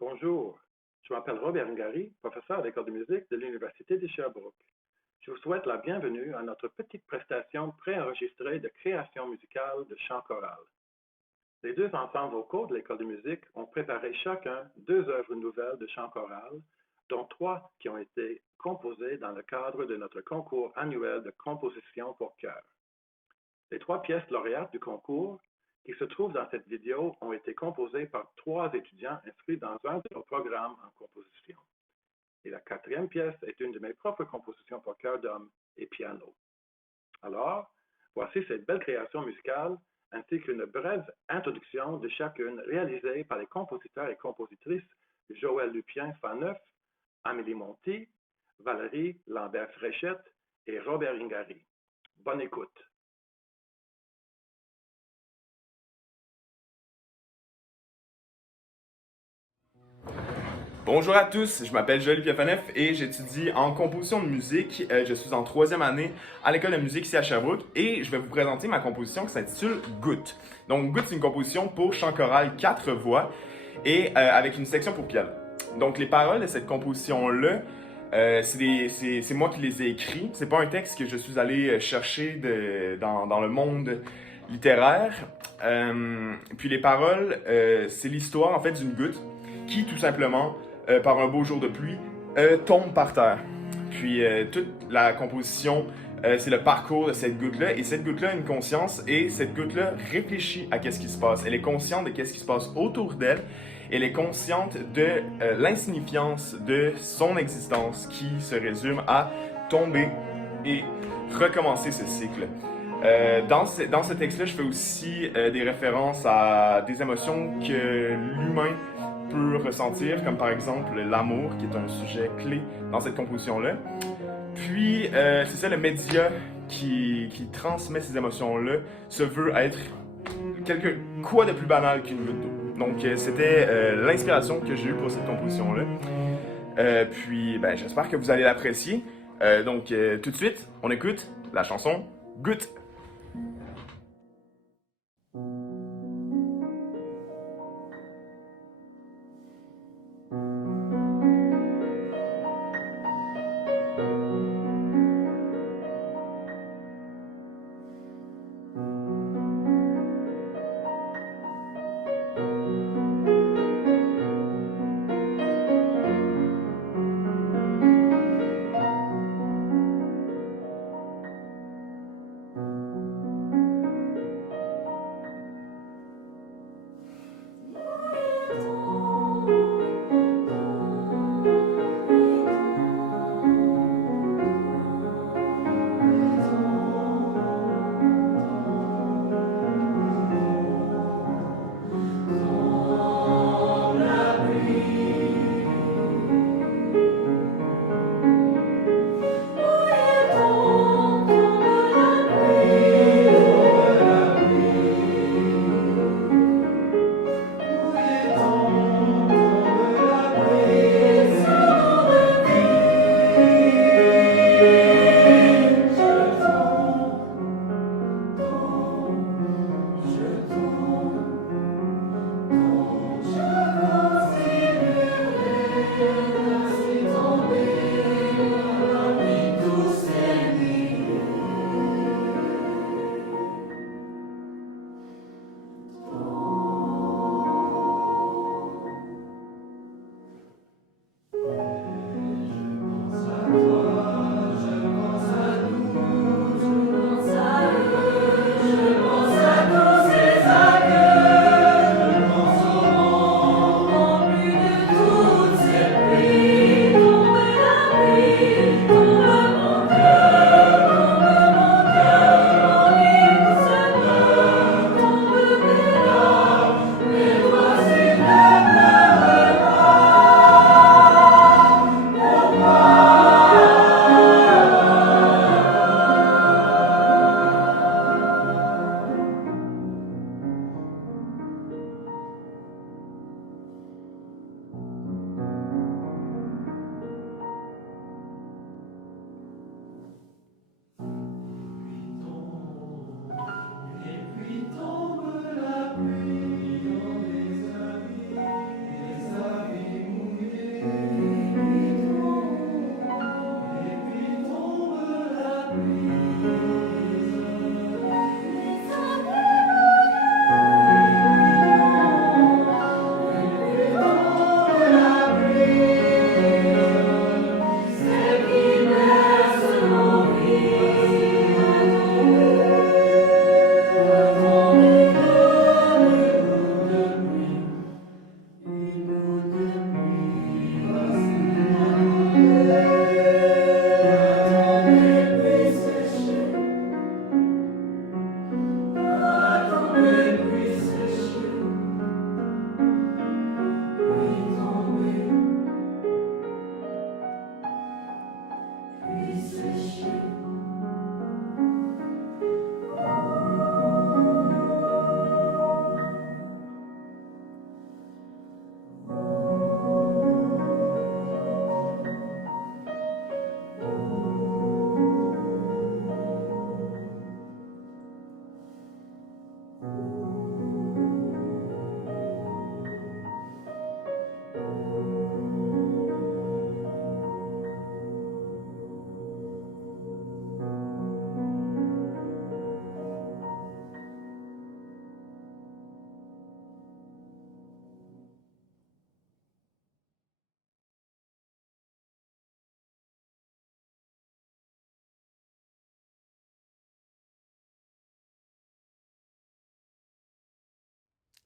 Bonjour, je m'appelle Robert Ngari, professeur à l'École de musique de l'Université de Sherbrooke. Je vous souhaite la bienvenue à notre petite prestation préenregistrée de création musicale de chant choral. Les deux ensembles vocaux de l'École de musique ont préparé chacun deux œuvres nouvelles de chant choral, dont trois qui ont été composées dans le cadre de notre concours annuel de composition pour chœur. Les trois pièces lauréates du concours qui se trouvent dans cette vidéo ont été composées par trois étudiants inscrits dans un de nos programmes en composition. Et la quatrième pièce est une de mes propres compositions pour chœur d'homme et piano. Alors, voici cette belle création musicale ainsi qu'une brève introduction de chacune réalisée par les compositeurs et compositrices Joël Lupien-Faneuf, Amélie Monti, Valérie Lambert-Fréchette et Robert Ingari. Bonne écoute. Bonjour à tous, je m'appelle Joël Piafaneff et j'étudie en composition de musique. Je suis en troisième année à l'école de musique ici à Sherbrooke et je vais vous présenter ma composition qui s'intitule Goutte. Donc Goutte, c'est une composition pour chant choral 4 voix et avec une section pour piano. Donc les paroles de cette composition-là, c'est moi qui les ai écrites. C'est pas un texte que je suis allé chercher dans le monde littéraire. Puis les paroles, c'est l'histoire en fait d'une goutte qui tout simplement par un beau jour de pluie, tombe par terre. Puis toute la composition, c'est le parcours de cette goutte-là, et cette goutte-là a une conscience, et cette goutte-là réfléchit à qu'est-ce qui se passe. Elle est consciente de qu'est-ce qui se passe autour d'elle, elle est consciente de l'insignifiance de son existence qui se résume à tomber et recommencer ce cycle. Dans ce texte-là, je fais aussi des références à des émotions que l'humain peut ressentir, comme par exemple l'amour, qui est un sujet clé dans cette composition-là. Puis, c'est ça, le média qui transmet ces émotions-là se veut être quoi de plus banal qu'une goutte d'eau. Donc, c'était l'inspiration que j'ai eue pour cette composition-là. Puis, j'espère que vous allez l'apprécier. Donc, tout de suite, on écoute la chanson Goutte.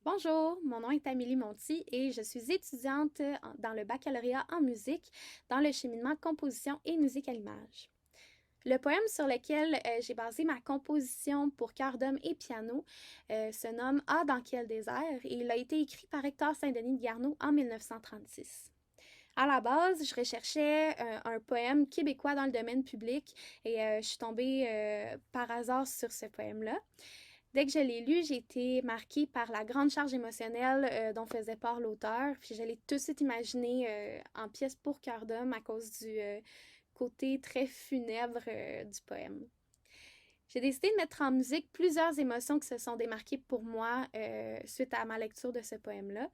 Bonjour, mon nom est Amélie Monti et je suis étudiante dans le baccalauréat en musique dans le cheminement composition et musique à l'image. Le poème sur lequel j'ai basé ma composition pour chœur d'homme et piano se nomme Ah, dans quel désert et il a été écrit par Hector Saint-Denis de Garneau en 1936. À la base, je recherchais un poème québécois dans le domaine public et je suis tombée par hasard sur ce poème-là. Dès que je l'ai lu, j'ai été marquée par la grande charge émotionnelle dont faisait part l'auteur. Puis je l'ai tout de suite imaginé en pièce pour chœur d'homme à cause du côté très funèbre du poème. J'ai décidé de mettre en musique plusieurs émotions qui se sont démarquées pour moi suite à ma lecture de ce poème-là.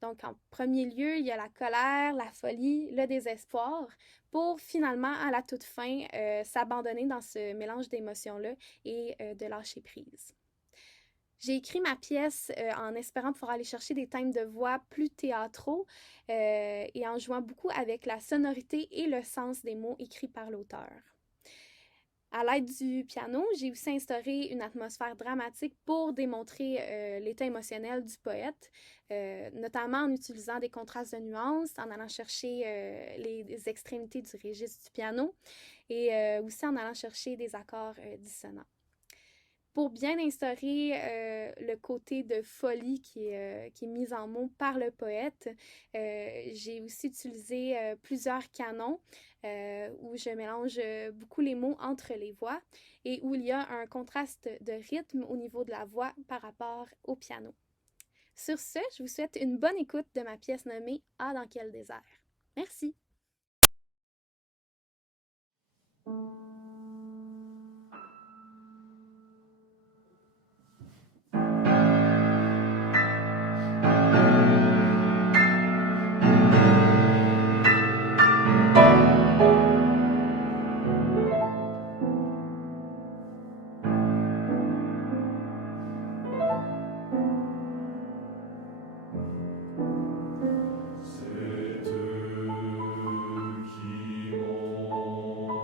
Donc, en premier lieu, il y a la colère, la folie, le désespoir, pour finalement, à la toute fin, s'abandonner dans ce mélange d'émotions-là et de lâcher prise. J'ai écrit ma pièce en espérant pouvoir aller chercher des thèmes de voix plus théâtraux et en jouant beaucoup avec la sonorité et le sens des mots écrits par l'auteur. À l'aide du piano, j'ai aussi instauré une atmosphère dramatique pour démontrer l'état émotionnel du poète, notamment en utilisant des contrastes de nuances, en allant chercher les extrémités du registre du piano et aussi en allant chercher des accords dissonants. Pour bien instaurer le côté de folie qui est mis en mots par le poète, j'ai aussi utilisé plusieurs canons où je mélange beaucoup les mots entre les voix et où il y a un contraste de rythme au niveau de la voix par rapport au piano. Sur ce, je vous souhaite une bonne écoute de ma pièce nommée « Ah, dans quel désert ». Merci. C'est eux qui m'ont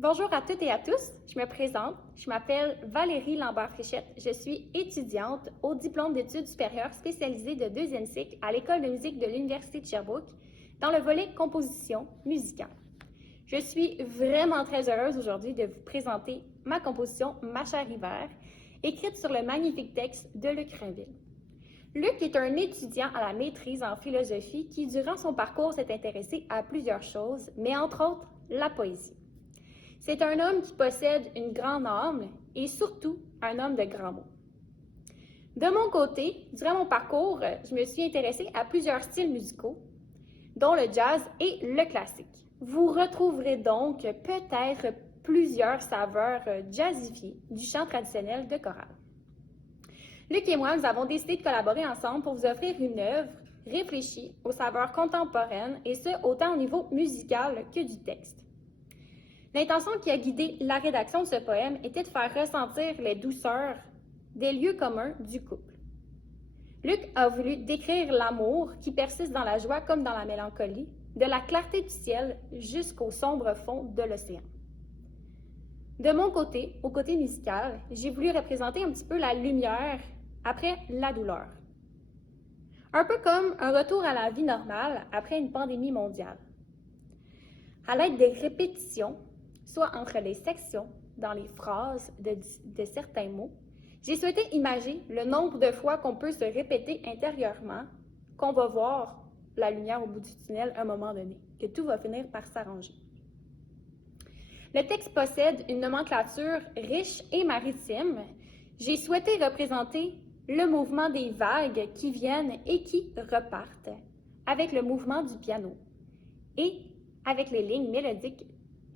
Bonjour à toutes et à tous, je me présente, je m'appelle Valérie Lambert-Fréchette, je suis étudiante au diplôme d'études supérieures spécialisé de deuxième cycle à l'École de musique de l'Université de Sherbrooke dans le volet composition musicale. Je suis vraiment très heureuse aujourd'hui de vous présenter ma composition Ma chère hiver, écrite sur le magnifique texte de Luc Rainville. Luc est un étudiant à la maîtrise en philosophie qui, durant son parcours, s'est intéressé à plusieurs choses, mais entre autres, la poésie. C'est un homme qui possède une grande âme et surtout un homme de grands mots. De mon côté, durant mon parcours, je me suis intéressée à plusieurs styles musicaux, dont le jazz et le classique. Vous retrouverez donc peut-être plusieurs saveurs jazzifiées du chant traditionnel de chorale. Luc et moi, nous avons décidé de collaborer ensemble pour vous offrir une œuvre réfléchie aux saveurs contemporaines et ce, autant au niveau musical que du texte. L'intention qui a guidé la rédaction de ce poème était de faire ressentir les douceurs des lieux communs du couple. Luc a voulu décrire l'amour qui persiste dans la joie comme dans la mélancolie, de la clarté du ciel jusqu'au sombre fond de l'océan. De mon côté, au côté musical, j'ai voulu représenter un petit peu la lumière après la douleur. Un peu comme un retour à la vie normale après une pandémie mondiale. À l'aide des répétitions, soit entre les sections, dans les phrases de certains mots, j'ai souhaité imager le nombre de fois qu'on peut se répéter intérieurement qu'on va voir la lumière au bout du tunnel à un moment donné, que tout va finir par s'arranger. Le texte possède une nomenclature riche et maritime. J'ai souhaité représenter le mouvement des vagues qui viennent et qui repartent, avec le mouvement du piano et avec les lignes mélodiques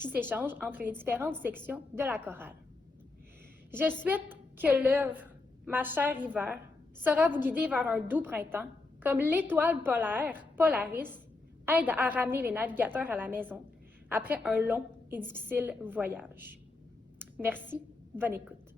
qui s'échangent entre les différentes sections de la chorale. Je souhaite que l'œuvre Ma chère hiver saura vous guider vers un doux printemps, comme l'étoile polaire, Polaris, aide à ramener les navigateurs à la maison après un long et difficile voyage. Merci, bonne écoute.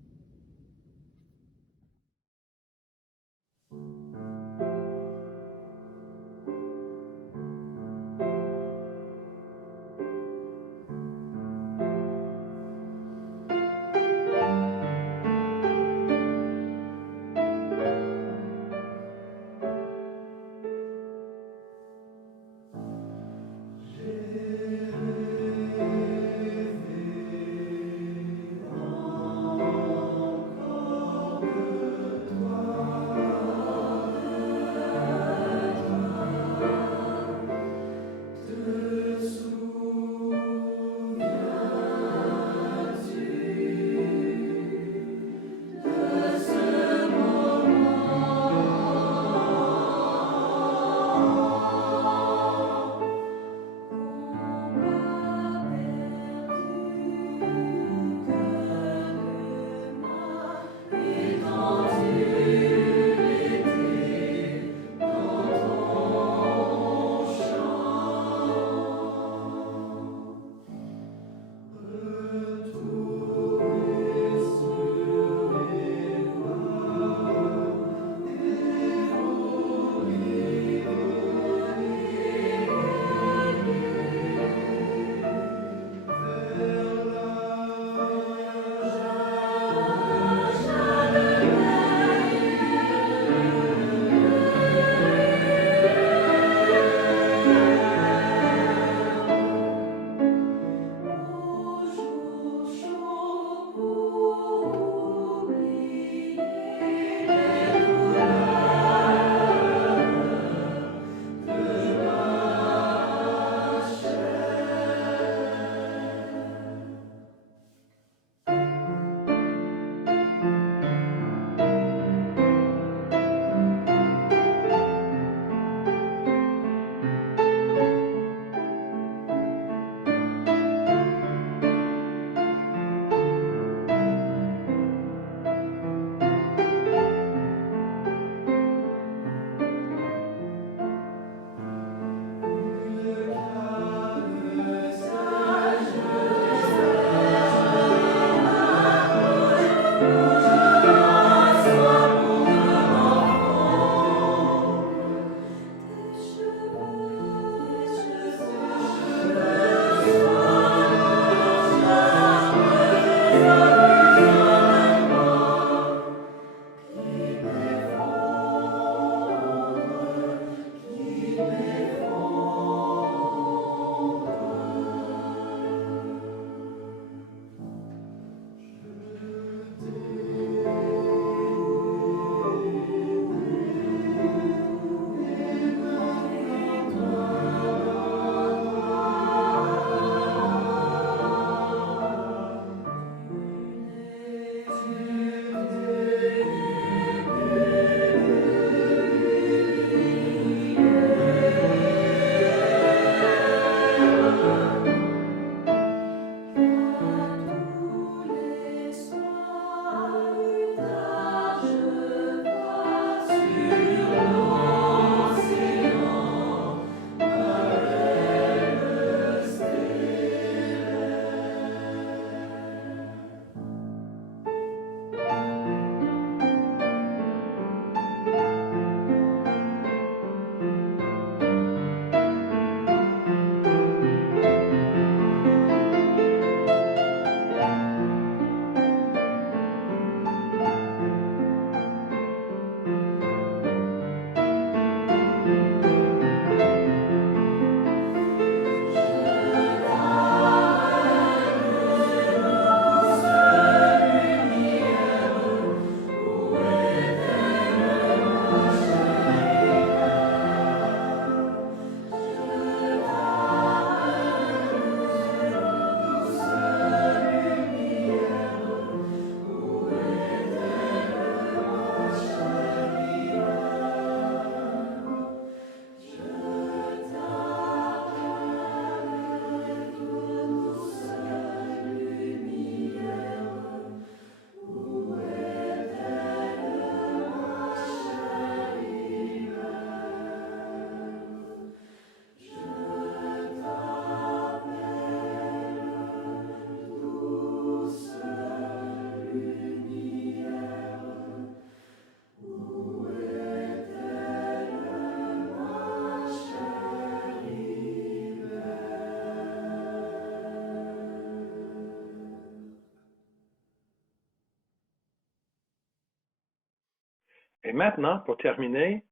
Et maintenant, pour terminer,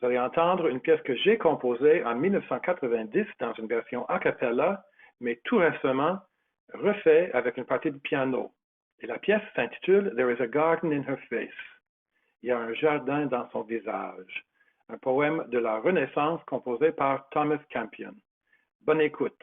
vous allez entendre une pièce que j'ai composée en 1990 dans une version a cappella, mais tout récemment refait avec une partie de piano. Et la pièce s'intitule There is a garden in her face. Il y a un jardin dans son visage. Un poème de la Renaissance composé par Thomas Campion. Bonne écoute.